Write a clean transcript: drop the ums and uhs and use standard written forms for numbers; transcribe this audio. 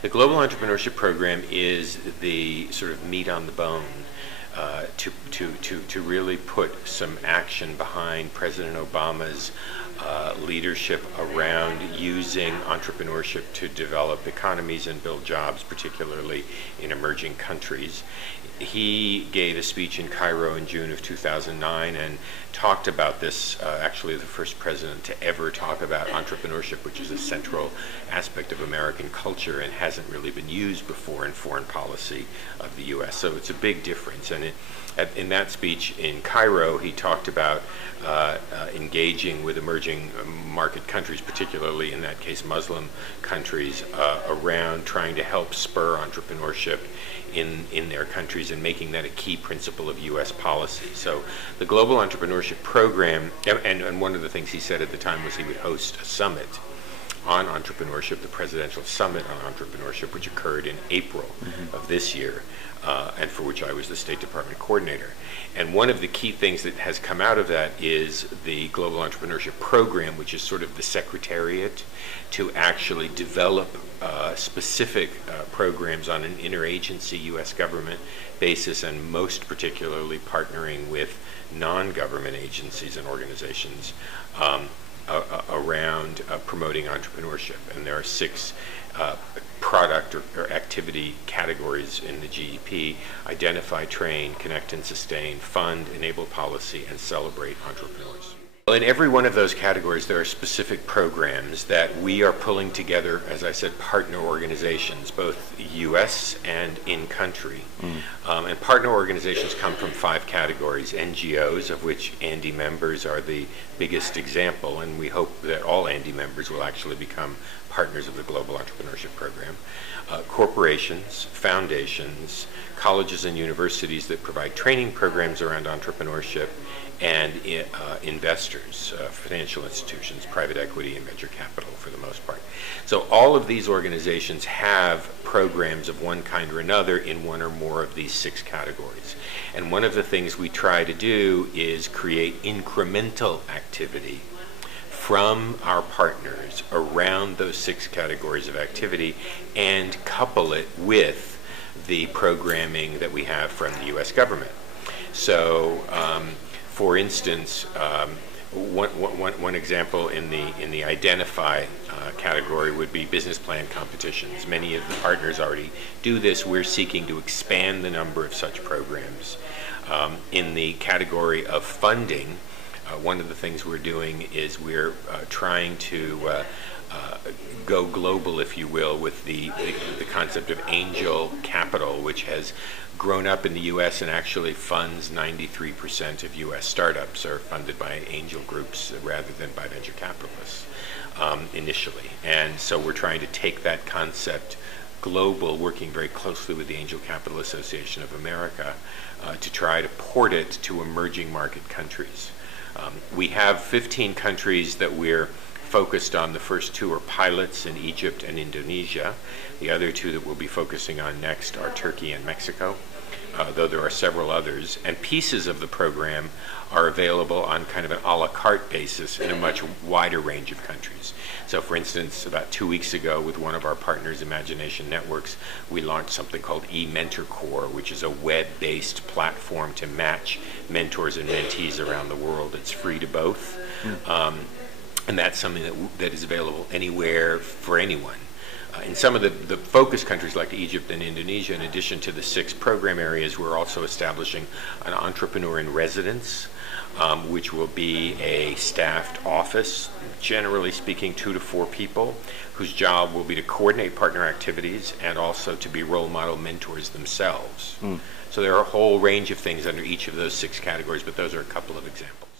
The Global Entrepreneurship Program is the sort of meat on the bone to really put some action behind President Obama's leadership around using entrepreneurship to develop economies and build jobs, particularly in emerging countries. He gave a speech in Cairo in June of 2009 and talked about this, actually the first president to ever talk about entrepreneurship, which is a central aspect of American culture and hasn't really been used before in foreign policy of the U.S. So it's a big difference. And in that speech in Cairo, he talked about engaging with emerging market countries, particularly in that case Muslim countries, around trying to help spur entrepreneurship in their countries and making that a key principle of U.S. policy. So the Global Entrepreneurship Program, and one of the things he said at the time was he would host a summit on entrepreneurship, the Presidential Summit on Entrepreneurship, which occurred in April of this year, and for which I was the State Department coordinator. And one of the key things that has come out of that is the Global Entrepreneurship Program, which is sort of the secretariat to actually develop specific programs on an interagency U.S. government basis, and most particularly partnering with non-government agencies and organizations around promoting entrepreneurship. And there are 6 product or activity categories in the GEP: identify, train, connect and sustain, fund, enable policy, and celebrate entrepreneurs. In every one of those categories, there are specific programs that we are pulling together, as I said, partner organizations, both U.S. and in-country. And partner organizations come from 5 categories: NGOs, of which ANDE members are the biggest example, and we hope that all ANDE members will actually become partners of the Global Entrepreneurship Program; corporations, foundations, colleges and universities that provide training programs around entrepreneurship; and investors, financial institutions, private equity, and venture capital for the most part. So all of these organizations have programs of one kind or another in one or more of these 6 categories. And one of the things we try to do is create incremental activity from our partners around those 6 categories of activity and couple it with the programming that we have from the U.S. government. So, for instance, one example in the identify category would be business plan competitions. Many of the partners already do this. We're seeking to expand the number of such programs. In the category of funding, one of the things we're doing is we're trying to go global, if you will, with the concept of angel capital, which has grown up in the U.S. and actually funds 93% of U.S. startups are funded by angel groups rather than by venture capitalists initially. And so we're trying to take that concept global, working very closely with the Angel Capital Association of America to try to port it to emerging market countries. We have 15 countries that we're focused on. The first 2 are pilots in Egypt and Indonesia. The other 2 that we'll be focusing on next are Turkey and Mexico, though there are several others. And pieces of the program are available on kind of an a la carte basis in a much wider range of countries. So for instance, about 2 weeks ago with one of our partners, Imagination Networks, we launched something called eMentor Core, which is a web-based platform to match mentors and mentees around the world. It's free to both. And that's something that is available anywhere for anyone. In some of the focus countries like Egypt and Indonesia, in addition to the 6 program areas, we're also establishing an entrepreneur in residence, which will be a staffed office, generally speaking 2 to 4 people, whose job will be to coordinate partner activities and also to be role model mentors themselves. So there are a whole range of things under each of those 6 categories, but those are a couple of examples.